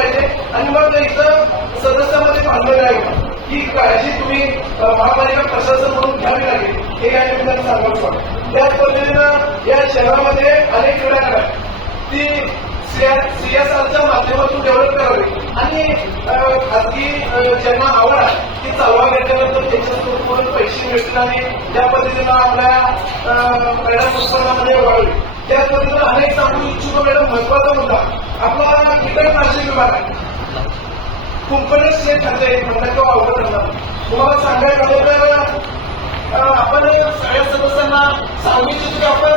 पाहिजे आणि मग इथं सदस्यामध्ये भांडवल आहे ही काळजी तुम्ही महापालिका प्रशासन म्हणून घ्यावी लागेल हे या निमित्ताने सांगायचं वाटतं। त्याच पद्धतीनं या शहरामध्ये अनेक क्रीडागार आहेत ती CSRच्या माध्यमातून डेव्हलप करावी आणि खाजगी ज्यांना आवड आहे ती चालवा घेतल्यानंतर त्याच्याकडून पैसे मिळतील आणि ज्या पद्धतीनं आपल्या मॅडम उत्पन्नामध्ये वाढवी त्याच पद्धतीनं अनेक सांगू इच्छुक मॅडम महत्वाचा मुद्दा आपला कीटकनाशक विभाग आहे कुंपणच शेत खाते म्हणतात किंवा अवघड असतात तुम्हाला सांगायला आलं तर आपण सगळ्या सदस्यांना सांगितलं की आपण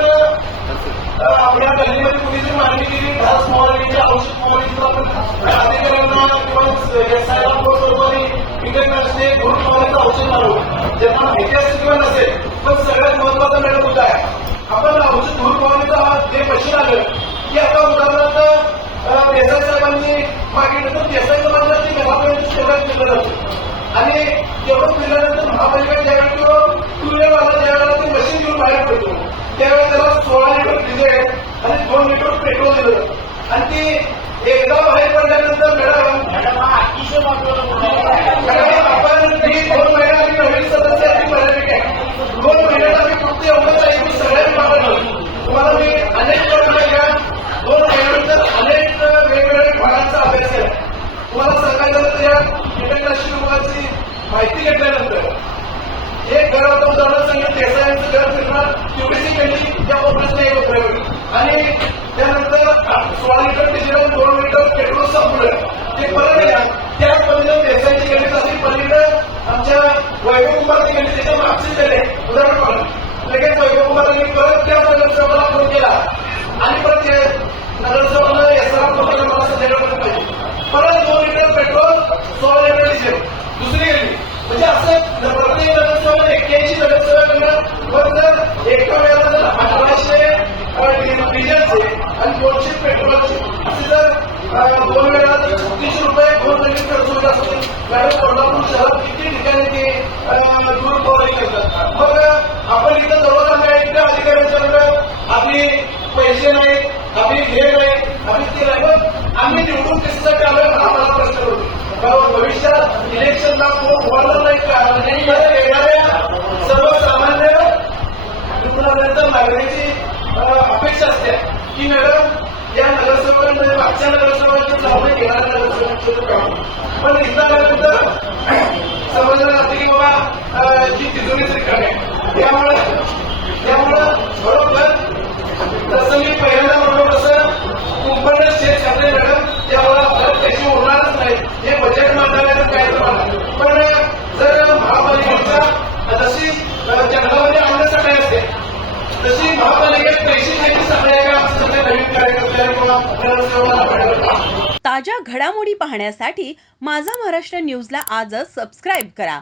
आपल्या गल्लीमध्ये कुणी जरी मागणी केली घास फवारणीची औषध फवारणीचं आपण अधिकाऱ्यांना किंवा एसआयला बरोबर कीटकनाशके घरून फवारणीचं औषध मारू ज्यांना माहिती असेल किंवा नसेल पण सगळ्यात महत्वाचा मॅडम मुद्दा आहे आपण औषध घरून फवारणीचं जे मशीन आलं की आता उदाहरणार्थ देसाई साहेबांनी मागितलं तर देसाई साहेबांना ती घरापर्यंत सेवक केलं जातं आणि तेवढं फिरल्यानंतर महापालिका ज्यावेळी किंवा टू व्हीलरवाला ज्यावेळेला ते मशीन घेऊन बाहेर पडतो त्यावेळेस त्याला 16 लिटर डिझेल आणि 2 लिटर पेट्रोल दिलं जातं आणि ती एकदा बाहेर पडल्यानंतर मॅडम आपण 2 महिन्यात आम्ही नवीन सदस्य बऱ्यापैकी आहे 2 महिन्यात आम्ही फक्त एवढंच ऐकून सगळ्यांनी मागवलं तुम्हाला मी अनेक प्रकारे घ्या 2 महिन्यानंतर अनेक वेगवेगळ्या भागांचा अभ्यास केला तुम्हाला सांगायचं तर या कीटकनाशक विभागाची माहिती घेतल्यानंतर एक घर होतं उदाहरण सांगितलं देसायांचं घर फिरणार क्युबीसी केली त्या प्रश्न एक होत आणि त्यानंतर 16 लिटर डिझेल 2 लिटर पेट्रोल संपलं ते परत गेल्या त्याच पद्धतीने देसाईची गेली तशी पलीकडे आमच्या वैभव कुमारची गेली त्याच्या मागची गेले उदाहरण पाहिलं लगेच वैभव कुमारांनी परत त्या नगरसेवकाला फोन केला आणि परत नगरसेवकाला एसआर फोन केला मला सध्याकडे पाहिजे परत 2 लिटर पेट्रोल 16 लिटर डिझेल दुसरी गेली म्हणजे असं प्रत्येक नगरसेवक 81 नगरसेवकांना फक्त एका वेळेला जर 1800 डिझेलचे आणि 200 पेट्रोलचे असे जर 2 वेळेला जर 36 रुपये 2 महिने खर्च होत असेल मॅडम कोल्हापूर शहरात किती ठिकाणी ते दूर फवारणी करतात मग आपण इथं जवळ आम्ही अधिकाऱ्यांच्याकडे आपली पैसे नाही आपली हे नाही आपली ते नाही मग आम्ही निवडून कशासाठी आलोय हा मला प्रश्न होतो भविष्यात इलेक्शनला कोण उभारणार नाही का येणाऱ्या सर्वसामान्य निवडण्याच्या मागणीची अपेक्षा असते की मॅडम या नगरसेवकांमध्ये मागच्या नगरसेवकांची चालू घेणाऱ्या नगरसेवकांचं काम पण इथं काय समजलं जातं की बाबा जी तिजोरी रिकामी आहे त्यामुळं बरोबर तसं मी पहिल्यांदा म्हणतो तसं कुंपण शेत खाते मॅडम त्यामुळे त्याची होणारच नाही हे बजेट मांडायचं काय तर म्हणा पण जर महापालिकेचा जशी जंगलामध्ये आणण्यासाठी असते तशी महापालिकेत पैसे द्यायची सगळ्या नवीन कार्यकर्त्या किंवा नगरसेवकांना ताज्या घडामोडी पाहण्यासाठी माझा महाराष्ट्र न्यूजला आजच सबस्क्राईब करा।